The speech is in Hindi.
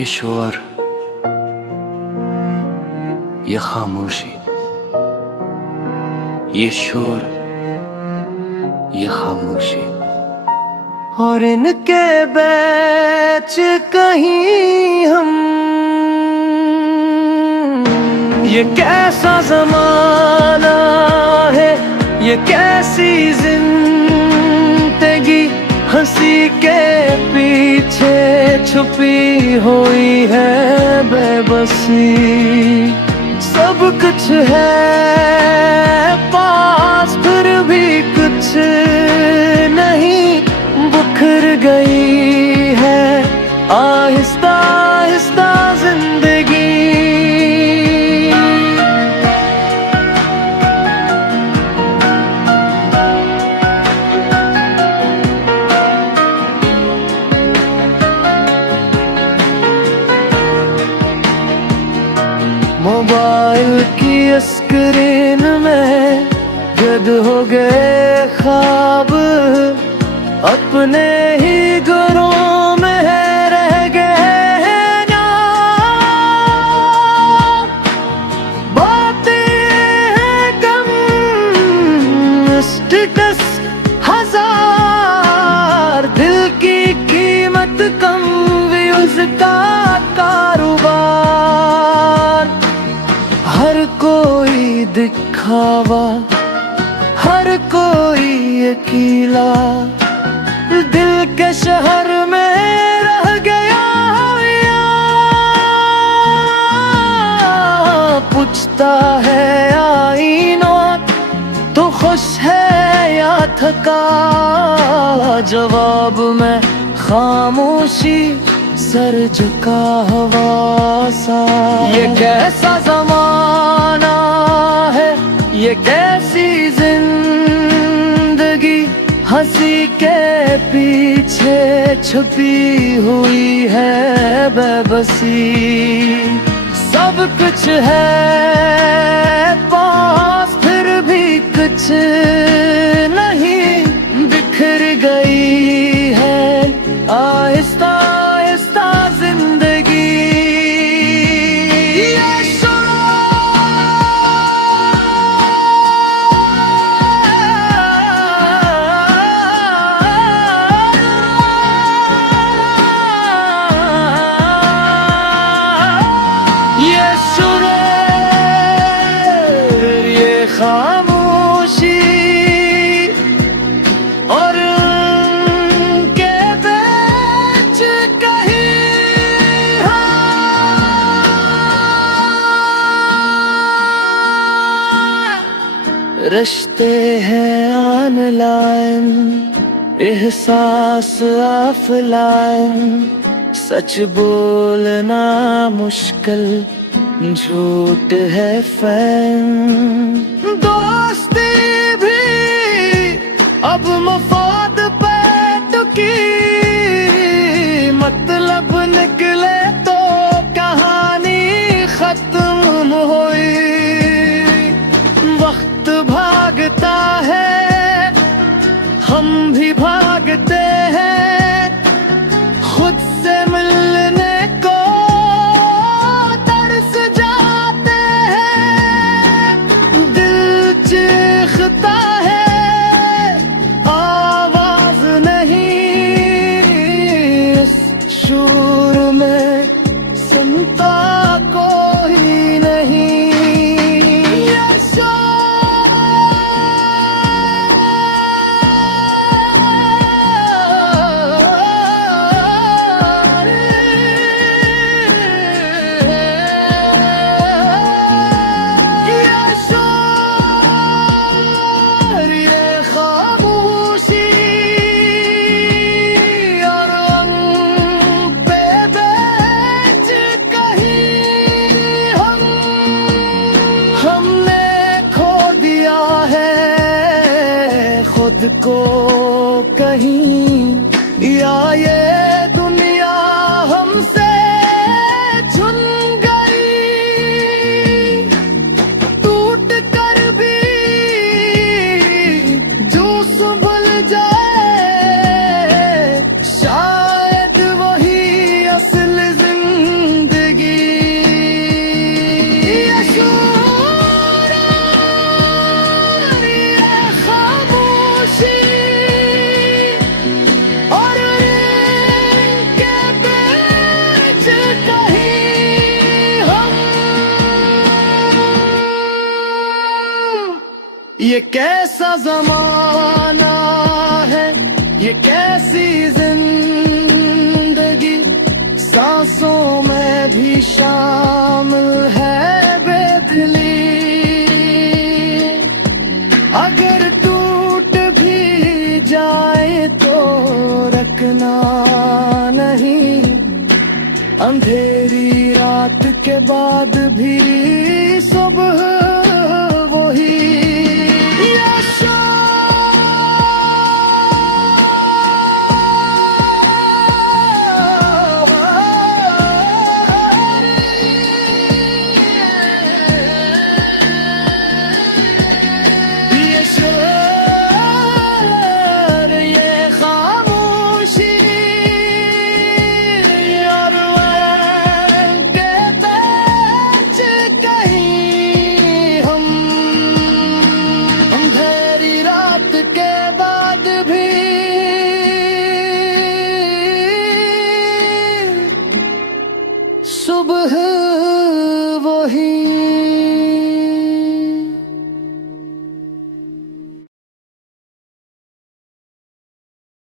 ये शोर, ये खामोशी, ये शोर, ये खामोशी, और इनके बीच कहीं हम, ये कैसा जमाना है, ये कैसी जिंदगी, हंसी के पीछे छुपी हुई है बेबसी। सब कुछ है पास फिर भी कुछ नहीं, बिखर गई है आहिस्ता आहिस्ता जिंदगी। मोबाइल की स्क्रीन में कैद हो गए ख्वाब, अपने ही घरों में रह गए हैं ना। बातें हैं कम, स्टेटस हजार, दिल की कीमत कम, व्यूज का कारोबार। हर कोई दिखावा, हर कोई अकेला, दिल के शहर में रह गया यार। पूछता है आईना तो खुश है या थका, जवाब में खामोशी, सर झुका हुआ सा। ये कैसा जमाना है, ये कैसी जिंदगी, हंसी के पीछे छुपी हुई है बेबसी। सब कुछ है पास फिर भी कुछ नहीं, बिखर गई है आहिस्ता आहिस्ता जिंदगी। खामोशी और उनके बीच कहीं रिश्ते हैं ऑनलाइन, एहसास ऑफलाइन, सच बोलना मुश्किल, झूठ है फैन। दोस्ती भी अब मफाद पे टुकी, मतलब निकले तो कहानी खत्म हुई। वक्त भागता है, हम भी भागते हैं, खुद से मिलने को तरस जाते हैं। दिल चीखता है, आवाज नहीं, इस शोर में सुनता कोई नहीं। खुद को कहीं, या ये दुनिया हमसे छुन गई। टूट कर भी जो संभल जाए, शायद वही असल जिंदगी। ये कैसा जमाना है, ये कैसी जिंदगी, सांसों में भी शामिल है बेदिली। अगर टूट भी जाए तो रखना नहीं, अंधेरी रात के बाद भी सुबह वही। के बाद भी सुबह वही।